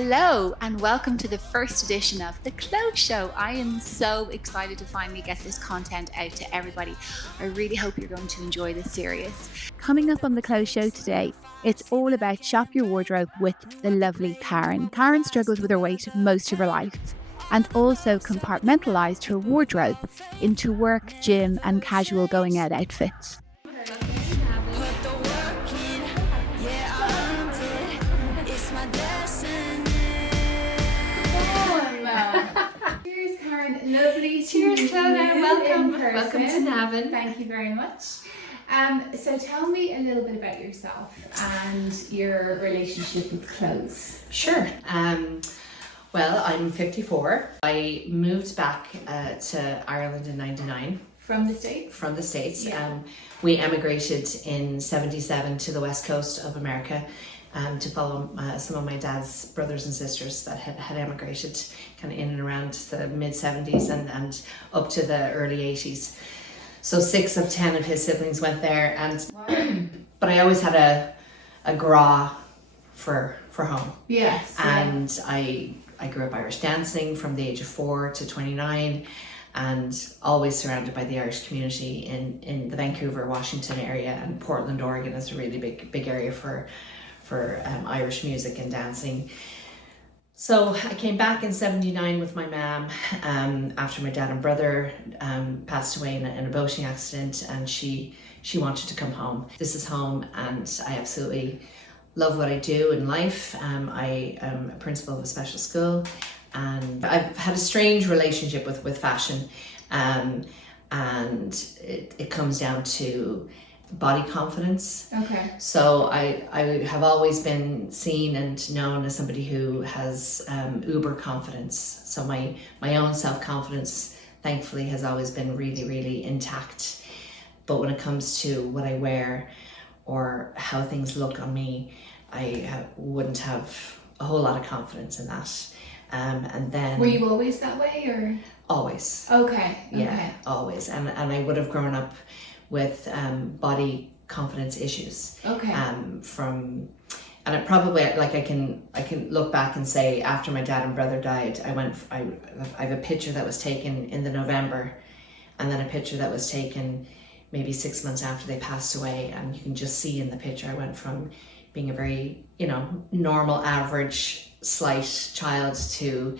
Hello and welcome to the first edition of The Clothes Show. I am so excited to finally get this content out to everybody. I really hope you're going to enjoy this series. Coming up on The Clothes Show today, it's all about shop your wardrobe with the lovely Karen. Karen struggled with her weight most of her life and also compartmentalised her wardrobe into work, gym and casual going out outfits. Cheers, Karen. Lovely. Cheers, Clodagh. Welcome to Navan. Thank you very much. So tell me a little bit about yourself and your relationship with clothes. Sure. Well, I'm 54. I moved back to Ireland in '99. From the States? From the States. Yeah. We emigrated in '77 to the west coast of America to follow some of my dad's brothers and sisters that had emigrated kind of in and around the mid '70s and up to the early '80s. So 6 of 10 of his siblings went there, and but I always had a gra for home. Yes. And I grew up Irish dancing from the age of 4 to 29, and always surrounded by the Irish community in the Vancouver, Washington area, and Portland, Oregon is a really big area for Irish music and dancing. So I came back in '79 with my mum after my dad and brother passed away in a boating accident, and she wanted to come home. This is home, and I absolutely love what I do in life. I am a principal of a special school, and I've had a strange relationship with fashion, and it comes down to body confidence. Okay. So I have always been seen and known as somebody who has uber confidence. So my own self-confidence thankfully has always been really intact. But when it comes to what I wear or how things look on me, I wouldn't have a whole lot of confidence in that. And then... Were you always that way, or...? Always. Okay. Yeah, always. And I would have grown up with body confidence issues. Okay. And it probably, like, I can look back and say, after my dad and brother died, I have a picture that was taken in the November, and then a picture that was taken maybe 6 months after they passed away, and you can just see in the picture I went from being a very, normal, average, slight child to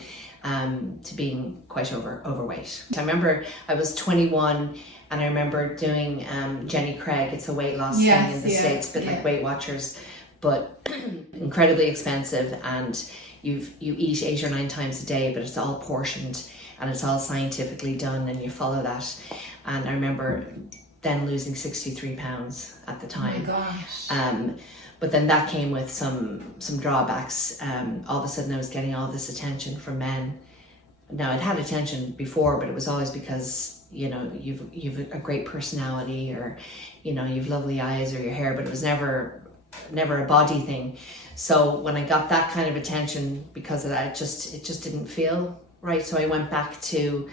being quite overweight. I remember I was 21, and I remember doing Jenny Craig. It's a weight loss thing in the States, but like Weight Watchers, but incredibly expensive, and you eat 8 or 9 times a day, but it's all portioned and it's all scientifically done, and you follow that. And I remember then losing 63 pounds at the time. Oh my gosh. But then that came with some drawbacks. All of a sudden I was getting all this attention from men. Now, I'd had attention before, but it was always because, you've a great personality, or, you've lovely eyes, or your hair, but it was never a body thing. So when I got that kind of attention because of that, it just didn't feel right. So I went back to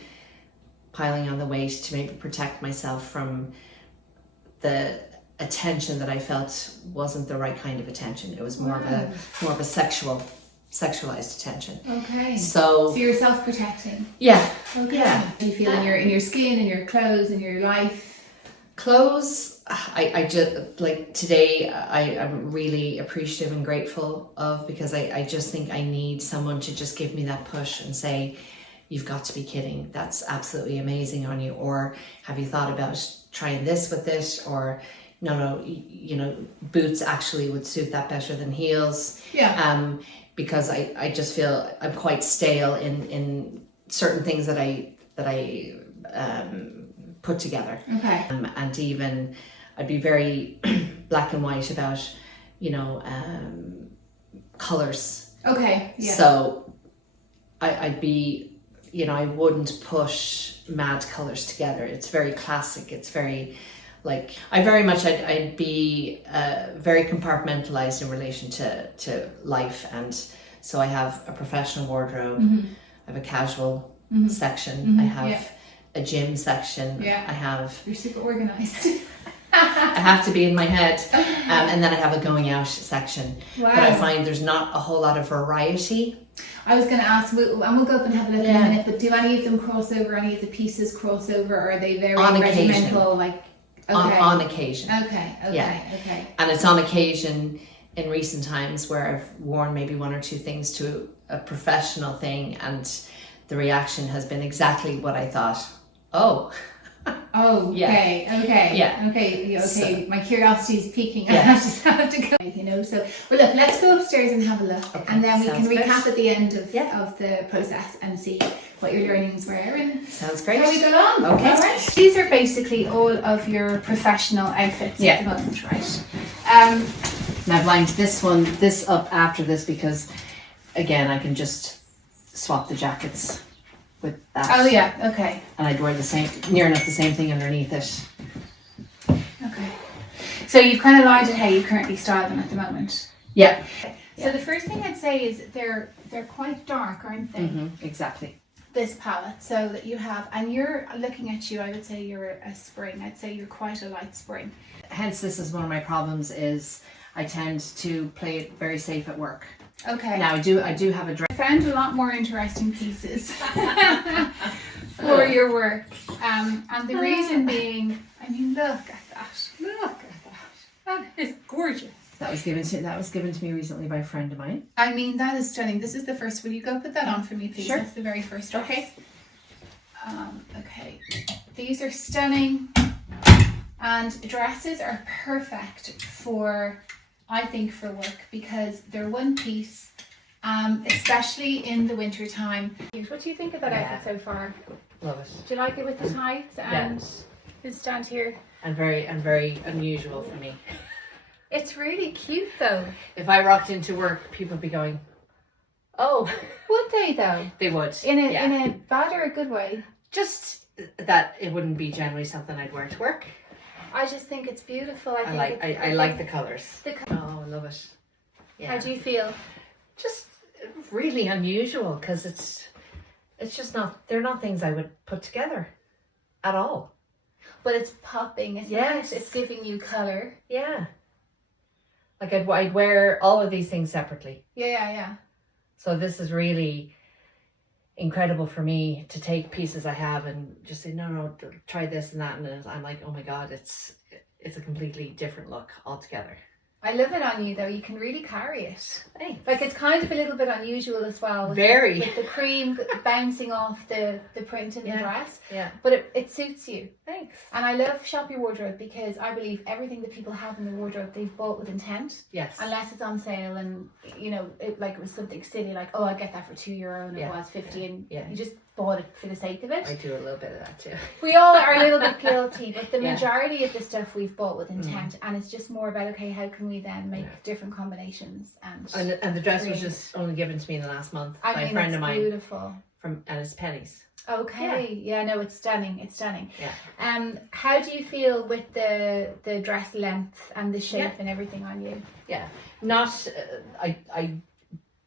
piling on the weight to maybe protect myself from the attention that I felt wasn't the right kind of attention. It was more of a sexualized attention. Okay. So you're self-protecting. Yeah. Okay. Yeah. Do you feel in your skin, in your clothes, in your life? Clothes, I just, like, today I'm really appreciative and grateful of, because I just think I need someone to just give me that push and say, you've got to be kidding, that's absolutely amazing on you, or have you thought about trying this with it, or no, boots actually would suit that better than heels. Yeah. Because I just feel I'm quite stale in certain things that I put together. Okay. And even I'd be very black and white about, colors. Okay. Yeah. So I'd be, I wouldn't push mad colors together. It's very classic. It's very, like, I'd be very compartmentalized in relation to life. And so I have a professional wardrobe, I have a casual section, I have a gym section, I have... You're super organized. I have to be in my head. And then I have a going out section. Wow. But I find there's not a whole lot of variety. I was going to ask, and we'll go up and have a look in Yeah. a minute, but do any of them cross over, any of the pieces cross over, or are they very On occasion. regimental? Like, okay. On occasion. Okay, okay, Yeah. okay. And it's on occasion in recent times where I've worn maybe one or two things to a professional thing, and the reaction has been exactly what I thought. Oh, Oh, Yeah. okay. Yeah. Okay. So- My curiosity is peaking. Yes. I have to go. You know. So, well, look. Let's go upstairs and have a look, Okay, and then we can sounds good. recap at the end of Yeah. of the process and see what your learnings were and sounds great. how we got on. Okay. All right. These are basically all of your professional outfits Yeah. at the moment, right? And I've lined this up after this because, again, I can just swap the jackets with that. Oh yeah. Okay. And I'd wear near enough the same thing underneath it. Okay. So you've kind of lined it how you currently style them at the moment. Yeah. So the first thing I'd say is they're quite dark, aren't they? Exactly. This palette, so that you have, and you're looking at you, I would say you're a spring. I'd say you're quite a light spring. Hence, this is one of my problems is I tend to play it very safe at work. Okay. Now, I do have a dress. I found a lot more interesting pieces for your work, and the reason being, I mean, look at that. Look at that. That is gorgeous. That was given to me recently by a friend of mine. I mean, that is stunning. This is the first. Will you go put that on for me, please? Sure. That's the very first dress. Okay. Okay. These are stunning, and dresses are perfect for, I think, for work because they're one piece, especially in the winter time. What do you think of that Yeah. outfit so far? Love it. Do you like it with the tights and this stand here? And very unusual for me. It's really cute though. If I rocked into work, people would be going, "Oh," Would they though? they would. In a Yeah. in a bad or a good way? Just that it wouldn't be generally something I'd wear to work. I just think it's beautiful. I like the colours. Oh, I love it. Yeah. How do you feel? Just really unusual because it's just not. They're not things I would put together at all. But it's popping, isn't Yes. it? It's giving you colour. Yeah. Like I'd wear all of these things separately. Yeah. So this is really incredible for me to take pieces I have and just say, no, try this and that. And I'm like, oh my God, it's a completely different look altogether. I love it on you though. You can really carry it. Thanks. Like it's kind of a little bit unusual as well. With Very. with the cream bouncing off the print in the Yeah. dress. Yeah. But it suits you. Thanks. And I love Shop Your Wardrobe because I believe everything that people have in their wardrobe they've bought with intent. Yes. Unless it's on sale and it was something silly like, oh, I get that for €2 and it was 50 and you just bought it for the sake of it. I do a little bit of that too. We all are a little bit guilty, but the Yeah. majority of the stuff we've bought with intent, and it's just more about okay, how can we then make different combinations And the dress was Great. just only given to me in the last month I by mean, a friend it's of mine beautiful. and it's pennies. Okay, yeah, no, it's stunning. It's stunning. Yeah. How do you feel with the dress length and the shape and everything on you? Yeah. Not I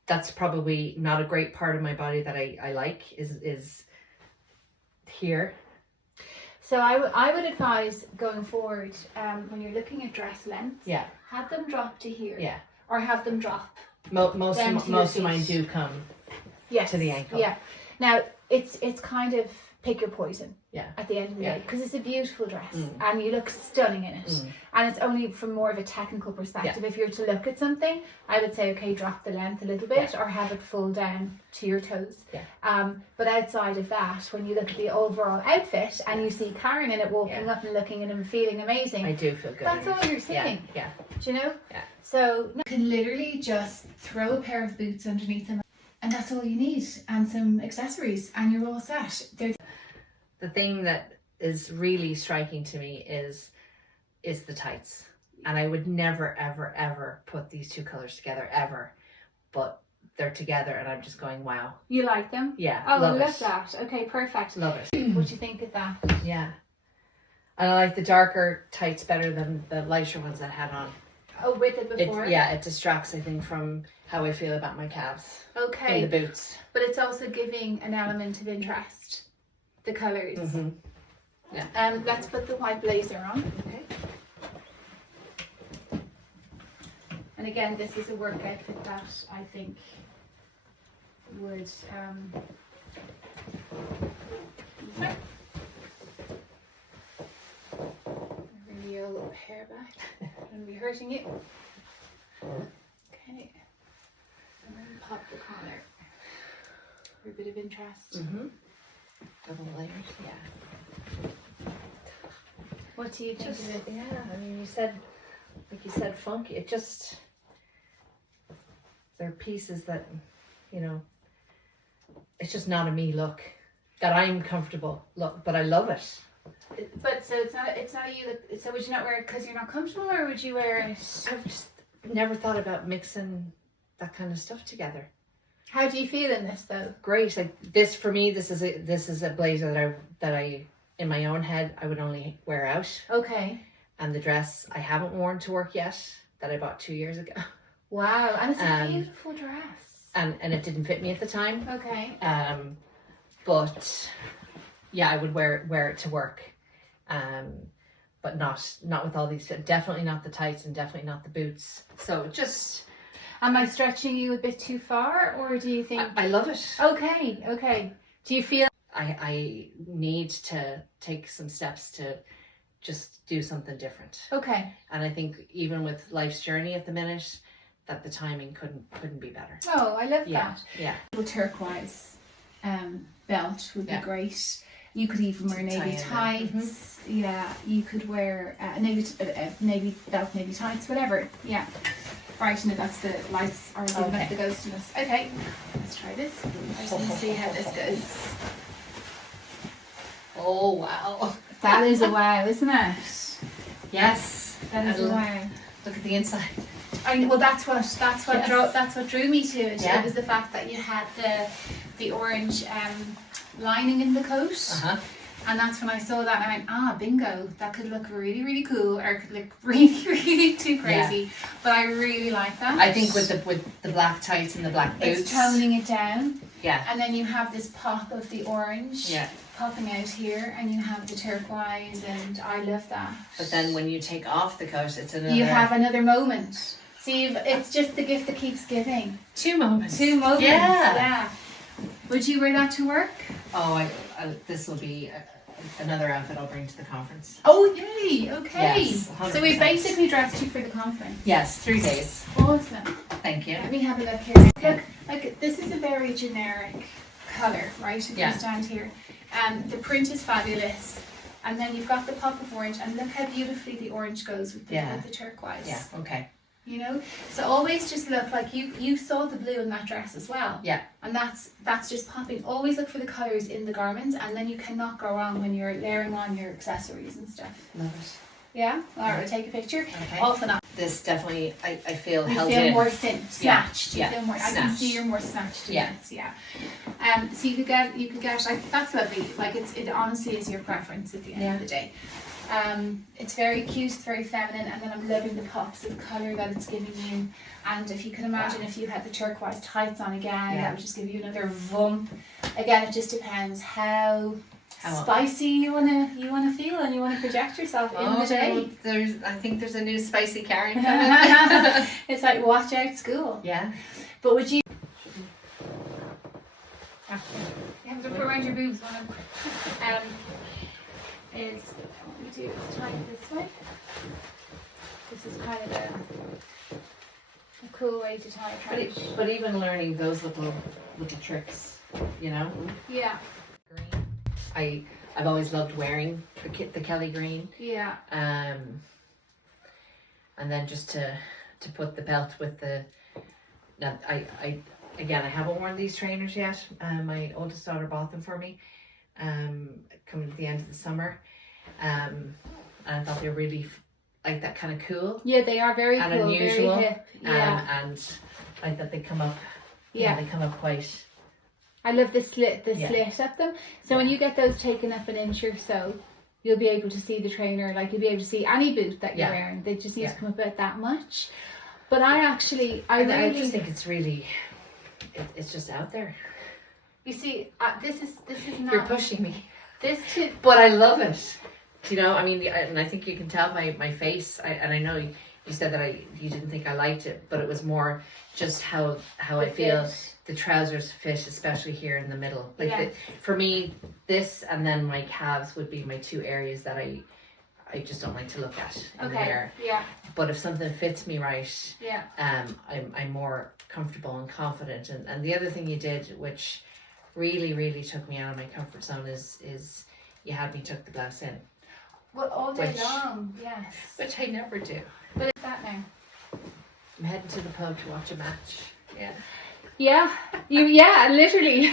that's probably not a great part of my body that I like is here. So I would advise going forward when you're looking at dress lengths, have them drop to here, or have them drop. Most Down to your of mine feet. do come Yes. to the ankle. Yeah. Now it's kind of pick your poison. Yeah. At the end of the Yeah. day, because it's a beautiful dress and you look stunning in it. And it's only from more of a technical perspective. If you're to look at something, I would say okay, drop the length a little bit or have it full down to your toes. Yeah. But outside of that, when you look at the overall outfit and you see Karen in it walking up and looking and feeling amazing, I do feel good. that's in it. all you're seeing. Yeah. Do you know? Yeah. So you can literally just throw a pair of boots underneath them and that's all you need, and some accessories and you're all set. The thing that is really striking to me is the tights. And I would never ever ever put these two colors together ever. But they're together and I'm just going, wow. You like them? Yeah. Oh, I love love it. that. Okay, perfect. Love it. What do you think of that? Yeah. And I like the darker tights better than the lighter ones that I had on. Oh, with it before? It distracts, I think, from how I feel about my calves. Okay. And the boots. But it's also giving an element of interest. The colours. Yeah. Let's put the white blazer on. Okay. And again, this is a work outfit that I think would really your little hair back. Gonna be hurting you. Okay. And then pop the collar for a bit of interest. Double layers, yeah. What do you think of it? Yeah, I mean, like you said, funky. It just, there are pieces that, you know, it's just not a me look that I'm comfortable look, but I love it. But so it's not a you look. So would you not wear it because you're not comfortable, or would you wear it? I've just never thought about mixing that kind of stuff together. How do you feel in this though? Great, like this for me. This is a blazer that I in my own head I would only wear out. Okay. And the dress I haven't worn to work yet that I bought 2 years ago. Wow, and it's a beautiful dress. And it didn't fit me at the time. Okay. But yeah, I would wear it to work. But not with all these, definitely not the tights and definitely not the boots. So just, am I stretching you a bit too far, or do you think I love it. Okay. Do you feel I need to take some steps to just do something different. okay? And I think even with life's journey at the minute, that the timing couldn't be better. Oh, I love Yeah, that. yeah. Little turquoise belt would be great. You could even wear navy Tie in there. tights. Yeah, you could wear navy belt, navy tights, whatever. Yeah. Right, and that's the lights are giving Okay. up the ghostiness. Okay, let's try this. I just want to see how this goes. Oh wow. That is a wow, isn't it? Yes. That is a wow. Look at the inside. Well, that's what Yes. drew me to it. Yeah. It was the fact that you had the orange lining in the coat, and that's when I saw that and I went, bingo, that could look really, really cool, or it could look really, really too crazy. But I really like that. I think with the black tights and the black boots. it's toning it down, Yeah. and then you have this pop of the orange Yeah. popping out here, and you have the turquoise, and I love that. But then when you take off the coat, it's another. You have another moment. See, it's just the gift that keeps giving. two moments. Two moments. Yeah. Yeah. Would you wear that to work? Oh, this will be another outfit I'll bring to the conference. Oh, yay. Okay. Yes, So we 100%. basically dressed you for the conference. Yes, 3 days. Awesome. Thank you. Let me have a look here. Look, like this is a very generic colour, right? If Yeah. you stand here. The print is fabulous. And then you've got the pop of orange, and look how beautifully the orange goes with the turquoise. Yeah. Okay. You know, so always just look like you saw the blue in that dress as well. Yeah. And that's just popping. Always look for the colours in the garments, and then you cannot go wrong when you're layering on your accessories and stuff. Love it. Yeah. All right, we'll take a picture. Okay. Off and on. This definitely, I feel You held feel in. more snatched. You Yeah, feel more. I can snatched. see you're more snatched. In Yeah. this, yeah. So you could get like that's lovely. Like it honestly is your preference at the end of the day. It's very cute, it's very feminine, and then I'm loving the pops of colour that it's giving you. And if you can imagine if you had the turquoise tights on again, that would just give you another vump. Again, it just depends how spicy you wanna feel and you wanna project yourself in the day. I think there's a new spicy Karen coming. It's like watch out school. Yeah. But would you have to put around your boobs one is what we do is tie it this way. This is kind of a cool way to tie a trench. But even learning those little tricks, you know. Yeah. Green. I've always loved wearing the Kelly green. Yeah. And then just to put the belt with the. Now I haven't worn these trainers yet. My oldest daughter bought them for me. Coming at the end of the summer. And I thought they were really like that kind of cool. Yeah, they are very and cool, unusual. very hip. Yeah. And like that they come up. Yeah. They come up quite. I love the slit at them. So when you get those taken up an inch or so, you'll be able to see the trainer, like you'll be able to see any boot that you're wearing. They just need to come about that much. But I just think it's really, it's just out there. You see, this is not. You're pushing me. But But I love it. You know, I mean, and I think you can tell by my face, and I know you said that you didn't think I liked it, but it was more just how I feel fit. the trousers fit, especially here in the middle. Like Yeah. for me, this and then my calves would be my two areas that I just don't like to look at in the mirror. Yeah. But if something fits me right, Yeah. I'm more comfortable and confident. And the other thing you did, which really, really took me out of my comfort zone, is you had me tuck the blouse in, Well, all day Which- long. Yes. which I never do. But it's that now. I'm heading to the pub to watch a match. Yeah. Yeah. Yeah. Literally.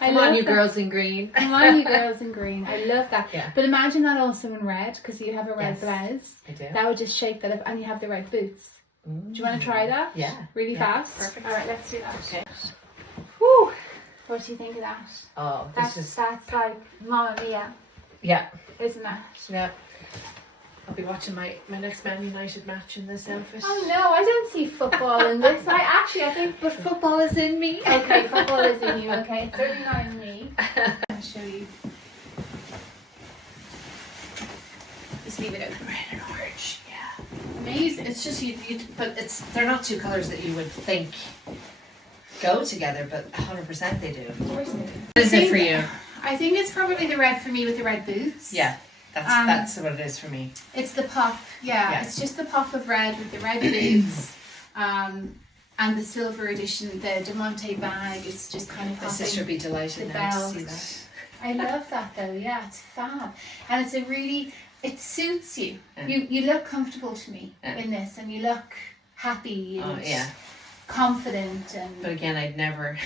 Come on, you girls in green. Come on, you girls in green. I love that. Yeah. But imagine that also in red, because you have a red Yes. blouse. I do. That would just shape that up, and you have the red boots. Do you want to try that? Yeah. Really Yeah, fast? perfect. All right, let's do that. Okay. Woo! What do you think of that? Oh, That's like Mamma Mia, yeah. isn't it? Yeah. I'll be watching my next Man United match in this outfit. Oh no, I don't see football in this. I think, But football is in me. okay, football is in you. Okay, it's certainly not in me. I'll show you. Just leave it open. Red and orange, yeah. Amazing. It's just but they're not two colours that you would think go together, but 100% they do. Of course they do. What is it for you? I think it's probably the red for me with the red boots. Yeah, that's what it is for me. It's the pop, yeah. It's just the pop of red with the red boots, and the silver edition, the Demonte bag. It's just kind of My sister would be delighted the now to belt. see that. I love that though. Yeah, it's fab, and it's it suits you. Yeah. You look comfortable to me Yeah. in this, and you look happy and Oh yeah. confident, and But again, I'd never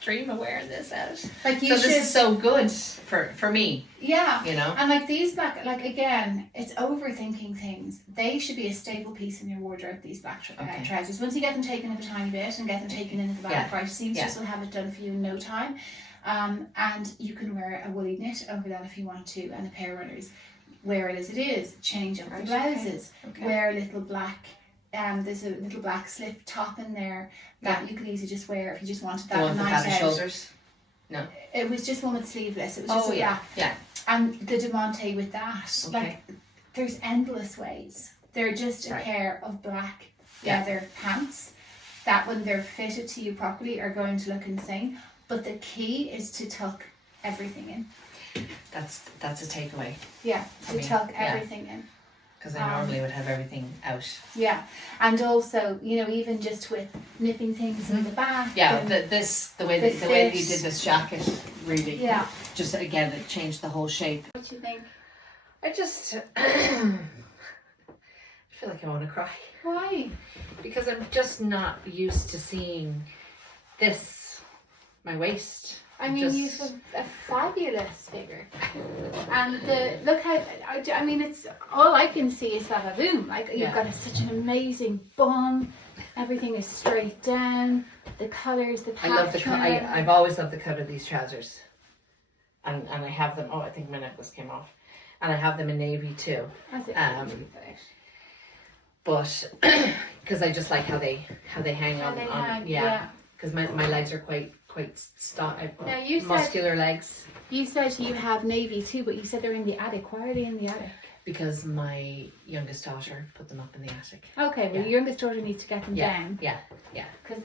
dream of wearing this out. like you So should. this is so good for me, Yeah. you know. And like these black, like again, it's overthinking things. They should be a staple piece in your wardrobe, these black Okay. trousers. Once you get them taken up a tiny bit and get them taken into the back, Yeah. right, seamstress Yeah. will have it done for you in no time. And you can wear a woolly knit over that if you want to, and a pair of runners. Wear it as it is, change up Right, the okay. blouses, Okay. wear a little black, there's a little black slip top in there that you could easily just wear if you just wanted The that one with the night padded out. shoulders. It was just one with sleeveless, it was just Oh a yeah, black. yeah. And the Demonte with that, Okay. like, there's endless ways. They're just a Right. pair of black Yeah. leather pants that, when they're fitted to you properly, are going to look insane. But the key is to tuck everything in. That's a takeaway Yeah, I to mean, tuck yeah. everything in. because I normally would have everything out. Yeah, and also, even just with nipping things in the back. Yeah, and- the way the that you fit. did this jacket really. yeah. Just again, it changed the whole shape. What do you think? I just I feel like I want to cry Why? because I'm just not used to seeing this, my waist. I mean, Just- you've a fabulous figure, and look how I mean, it's all I can see is Baba Boom. Like you've Yeah. got such an amazing bum. Everything is straight down. The colours, the I pattern. love the cut. I've always loved the cut of these trousers, and I have them. Oh, I think my necklace came off, and I have them in navy too. That's it. But because I just like how they hang How on. they on hang, yeah. Because my legs are quite Now, you said- muscular legs. You said you have navy too, but you said they're in the attic. Why are they in the attic? Because my youngest daughter put them up in the attic. Okay, well, Yeah. your youngest daughter needs to get them Yeah, down. yeah. Because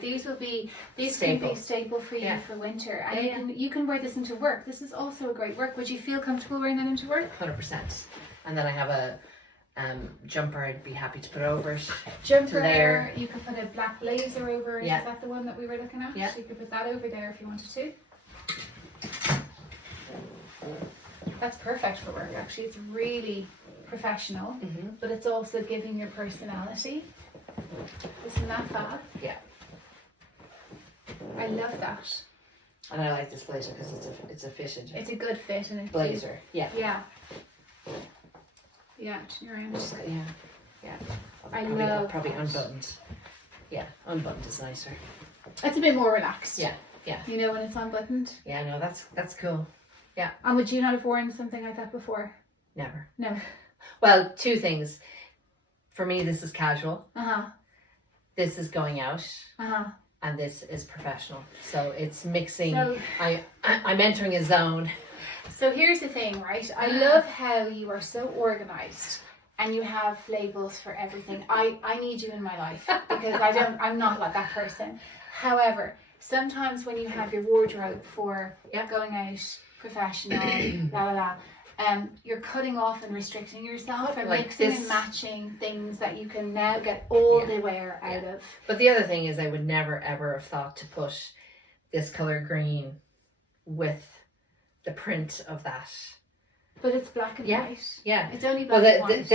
these can be Staple. staple for you Yeah. for winter, and Yeah, you can wear this into work. This is also a great work. Would you feel comfortable wearing that into work? 100%. And then I have a jumper I'd be happy to put over it. Jumper layer. You could put a black blazer over it. Yeah. Is that the one that we were looking at? Yeah. So you could put that over there if you wanted to. That's perfect for work. Actually, it's really professional, Mm-hmm. but it's also giving your personality. Isn't that fab? Yeah. I love that. And I like this blazer because it's a fitted It's a good fit and it's blazer. Yeah. Yeah. Yeah, turn around. Yeah. I Probably, love probably that. unbuttoned. Yeah, unbuttoned is nicer. It's a bit more relaxed. Yeah, yeah. You know, when it's unbuttoned. Yeah, no, that's cool. And would you not have worn something like that before? Never. No. Well, two things. For me, this is casual. Uh-huh. This is going out. Uh-huh. And this is professional. So it's mixing. So- I'm entering a zone. So here's the thing, right? I love how you are so organized and you have labels for everything. I need you in my life because I'm not like that person. However, sometimes when you have your wardrobe for going out professional, la la la, you're cutting off and restricting yourself and Like mixing and matching things that you can now get all the wear out of. But the other thing is I would never ever have thought to put this color green with the print of that. But it's black and white. Yeah. It's only black and white.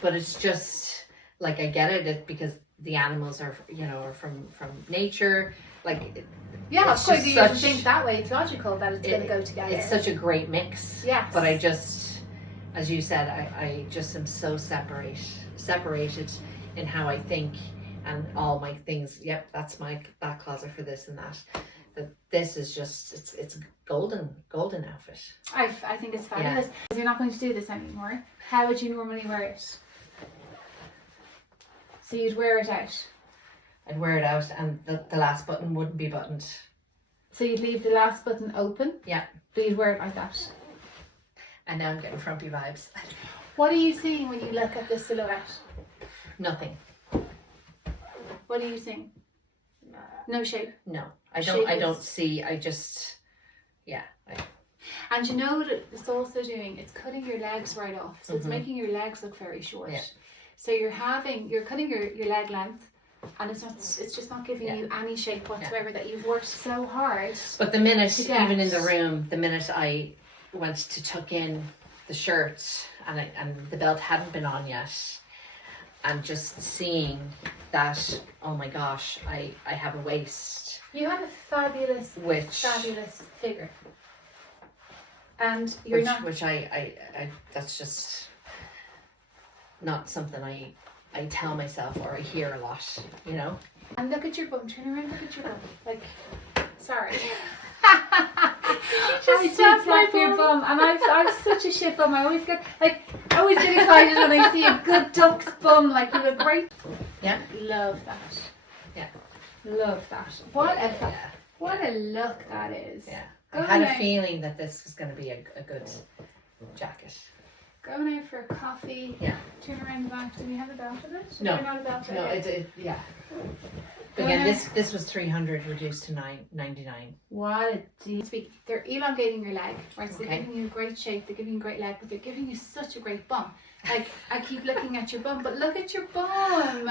But it's just like, I get it because the animals are, are from nature. Like, yeah, of course, you think that way. It's logical that it's going to go together. It's such a great mix. Yes. But I just, as you said, I just am so separated in how I think and all my things. Yep, that's my back closet for this and that. But this is just, it's a golden outfit. I think it's fabulous. You're not going to do this anymore. How would you normally wear it? So you'd wear it out. I'd wear it out and the last button wouldn't be buttoned. So you'd leave the last button open? Yeah. But you'd wear it like that? And now I'm getting frumpy vibes. What are you seeing when you look at the silhouette? Nothing. What are you seeing? No shape? No. I don't see, I just, And you know what it's also doing? It's cutting your legs right off. So it's making your legs look very short. Yeah. So you're cutting your leg length, and it's just not giving you any shape whatsoever that you've worked so hard. But the minute, even in the room, the minute I went to tuck in the shirt and the belt hadn't been on yet, and just seeing that, oh my gosh, I have a waist. You have a fabulous figure. And you're not... Which I that's just not something I tell myself or I hear a lot, And look at your bum. Turn around, look at your bum. Like, sorry. I did slap your bum, and I'm such a shit bum. I always get excited when I see a good duck's bum. Like, you look great. Yeah. Love that. Yeah. Love that. What a look that is. Yeah. I had a feeling that this was going to be a good jacket. Going out for a coffee. Yeah. Turn around the back. Do we have a belt in it? No. Not a belt. No, yeah. But again, this was 300 reduced to 999. What a deal. They're elongating your leg, right? So they're giving you a great shape, they're giving you a great leg, but they're giving you such a great bum. Like, I keep looking at your bum, but look at your bum.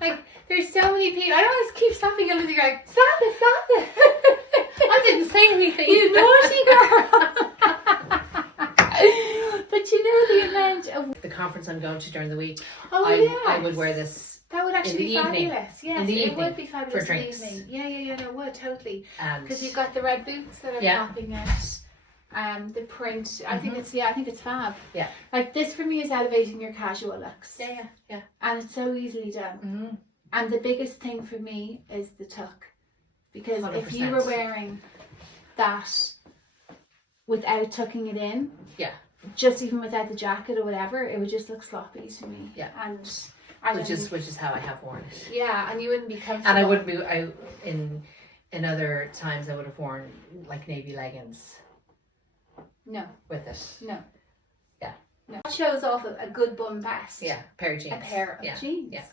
Like, there's so many people. I always keep slapping you and you're like, stop it. I didn't say anything. You naughty girl. But you know the amount of... The conference I'm going to during the week, yes. I would wear this. That would actually be fabulous. Yes, it would be fabulous for drinks. in the evening. Yeah, no, it would, totally. Because you've got the red boots that are popping out. The print. I think it's fab. Yeah. Like, this for me is elevating your casual looks. Yeah. And it's so easily done. Mm-hmm. And the biggest thing for me is the tuck. Because 100%. If you were wearing that without tucking it in, just even without the jacket or whatever, it would just look sloppy to me. Yeah. And which is how I have worn it. Yeah, and you wouldn't be comfortable. And I would be in other times I would have worn like navy leggings. No. With it. No. Yeah. No. That shows off a good bum vest. Yeah, pair of jeans. A pair of jeans. Yeah.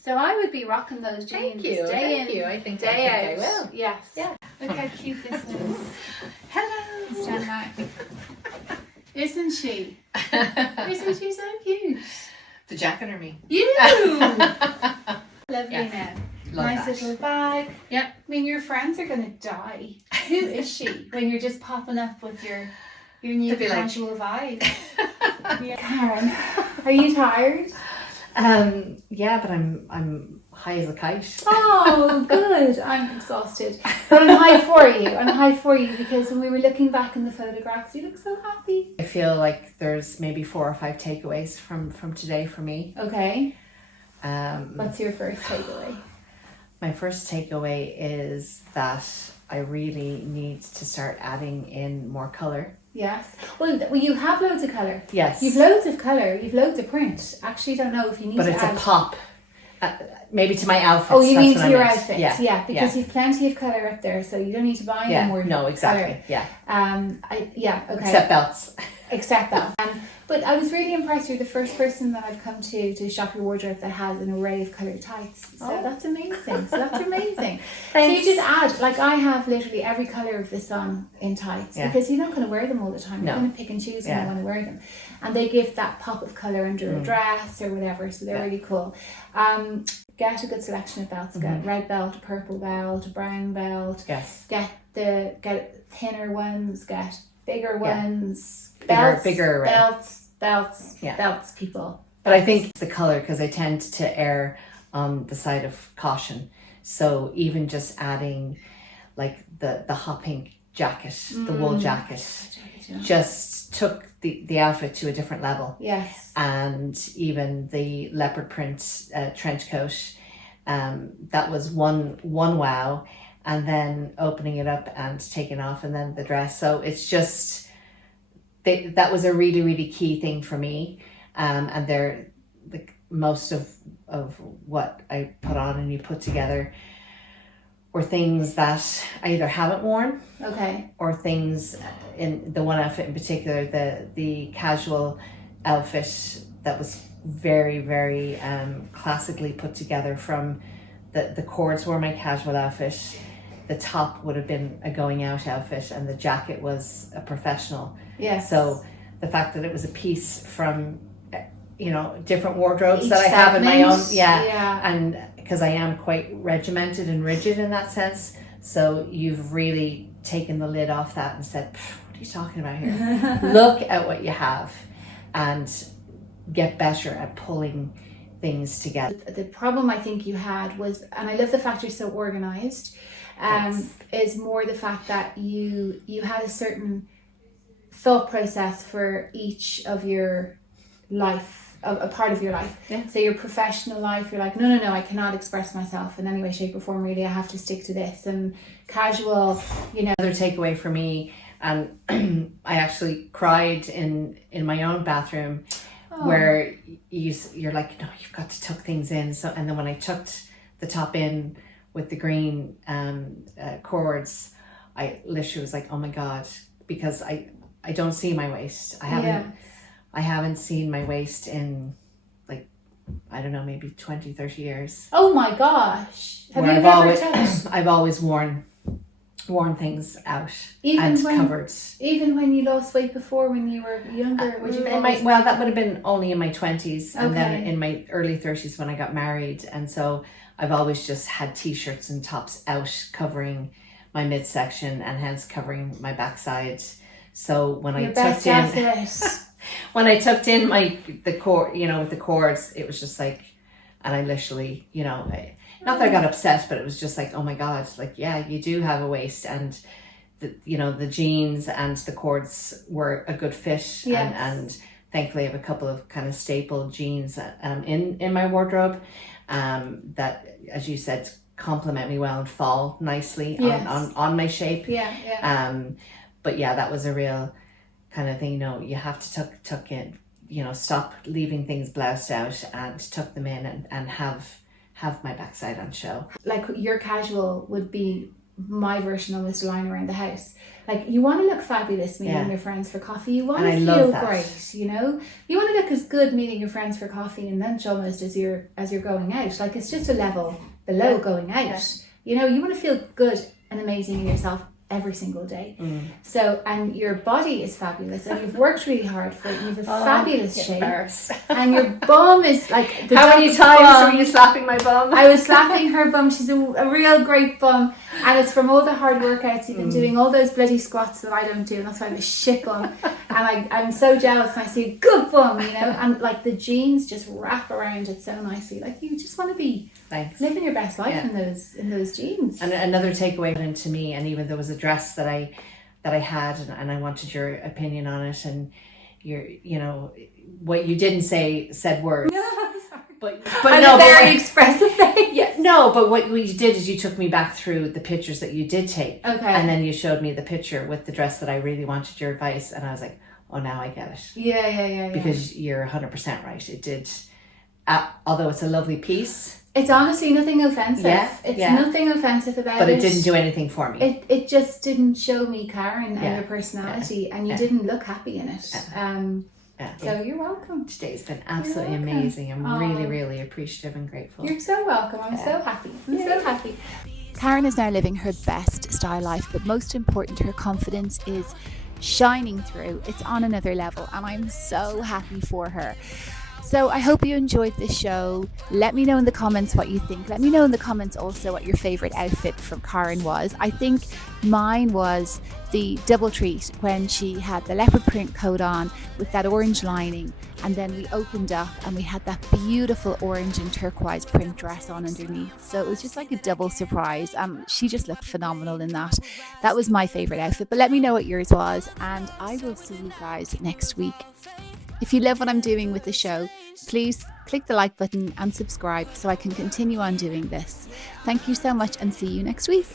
So I would be rocking those jeans. Thank you. Day in, I think day out. I will. Yes. Yeah. Look how cute this is. Hello. Stand back. Isn't she? Isn't she so cute? The jacket or me? You! Lovely now. Love nice that. little bag. Yeah. I mean, your friends are going to die. Who is she when you're just popping up with your new casual vibe? Yeah. Karen, are you tired? Yeah, but I'm high as a kite. Oh, good. I'm exhausted. But I'm high for you. I'm high for you because when we were looking back in the photographs, you look so happy. I feel like there's maybe 4 or 5 takeaways from today for me. Okay. What's your first takeaway? My first takeaway is that I really need to start adding in more colour. Yes. Well, you have loads of colour. Yes. You've loads of colour. You've loads of print. Actually, don't know if you need but to it's add... a pop. Maybe to my outfits. Oh, you mean that's to your I meant. outfits? Yeah, because you've plenty of colour up there, so you don't need to buy any more. No, exactly. Colour. Yeah. Okay. Except belts. accept that. But I was really impressed. You're the first person that I've come to shop your wardrobe that has an array of coloured tights. So that's amazing. So you just add, like I have literally every colour of the sun in tights because you're not going to wear them all the time. You're going to pick and choose when you want to wear them. And they give that pop of colour under a dress or whatever. So they're really cool. Get a good selection of belts. Get red belt, purple belt, brown belt. Yes. Get thinner ones. Get bigger ones. Bigger array. Belts, people. But I think it's the color, because I tend to err on the side of caution. So even just adding like the hot pink jacket, the wool jacket, just took the outfit to a different level. Yes. And even the leopard print trench coat, that was one wow. And then opening it up and taking off, and then the dress. So it's just, that was a really, really key thing for me. And they're most of what I put on and you put together were things that I either haven't worn, or things in the one outfit in particular, the casual outfit that was very, very classically put together. From the cords were my casual outfit, the top would have been a going out outfit, and the jacket was a professional. Yes. So the fact that it was a piece from, different wardrobes that I have in my own, and because I am quite regimented and rigid in that sense, so you've really taken the lid off that and said, what are you talking about here? Look at what you have and get better at pulling things together. The problem I think you had was, and I love the fact you're so organized, is more the fact that you had a certain thought process for each of your life, a part of your life. So your professional life, you're like, no, I cannot express myself in any way, shape or form, really. I have to stick to this. And casual, Another takeaway for me, and I actually cried in my own bathroom, where you're like, no, you've got to tuck things in. So, and then when I tucked the top in with the green cords, I literally was like, oh my God, because I don't see my waist. I haven't seen my waist in, like, I don't know, maybe 20, 30 years. Oh my gosh. Have you I've touched? I've always worn things out covered. Even when you lost weight before, when you were younger, would you that would have been only in my 20s, and then in my early 30s when I got married. And so I've always just had t-shirts and tops out covering my midsection, and hence covering my backside. So when I tucked in when I tucked in the cord, with the cords, it was just like, and I literally, not that I got upset, but it was just like, oh my God, like, yeah, you do have a waist, and the jeans and the cords were a good fit. And thankfully I have a couple of kind of staple jeans in my wardrobe that, as you said, complement me well and fall nicely on my shape. But yeah, that was a real kind of thing. You have to tuck in, stop leaving things bloused out and tuck them in and have my backside on show. Like your casual would be my version of Mr. Lying Around the House. Like, you want to look fabulous meeting your friends for coffee. You want to feel great, You want to look as good meeting your friends for coffee and lunch almost as you're going out. Like, it's just a level below going out. You want to feel good and amazing in yourself every single day. So, and your body is fabulous, and you've worked really hard for it, and you have a fabulous shape, and your bum is like how many times were you slapping my bum? I was slapping her bum. She's a real great bum, and it's from all the hard workouts you've been doing, all those bloody squats that I don't do, and that's why I'm a shit bum. And I'm so jealous when I see a good bum, and like the jeans just wrap around it so nicely. Like, you just want to be living your best life in those jeans. And another takeaway to me, and even there was a dress that I had, and I wanted your opinion on it, and what you didn't said words. But no, very expressive face. But what you did is you took me back through the pictures that you did take, and then you showed me the picture with the dress that I really wanted your advice, and I was like, oh, now I get it. Yeah. Because you're 100% right. It did, although it's a lovely piece, It's honestly nothing offensive. Yeah, It's yeah. nothing offensive about it. But it didn't do anything for me. It just didn't show me Karen Yeah, and your personality, and you yeah. didn't look happy in it. Yeah. So you're welcome. Today's been absolutely welcome. amazing. I'm Aw. really, really appreciative and grateful. You're so welcome. I'm so happy. I'm so happy. Karen is now living her best style life, but most important, her confidence is shining through. It's on another level, and I'm so happy for her. So I hope you enjoyed this show. Let me know in the comments what you think. Let me know in the comments also what your favourite outfit from Karen was. I think mine was the double treat when she had the leopard print coat on with that orange lining, and then we opened up and we had that beautiful orange and turquoise print dress on underneath. So it was just like a double surprise. She just looked phenomenal in that. That was my favourite outfit, but let me know what yours was, and I will see you guys next week. If you love what I'm doing with the show, please click the like button and subscribe so I can continue on doing this. Thank you so much, and see you next week.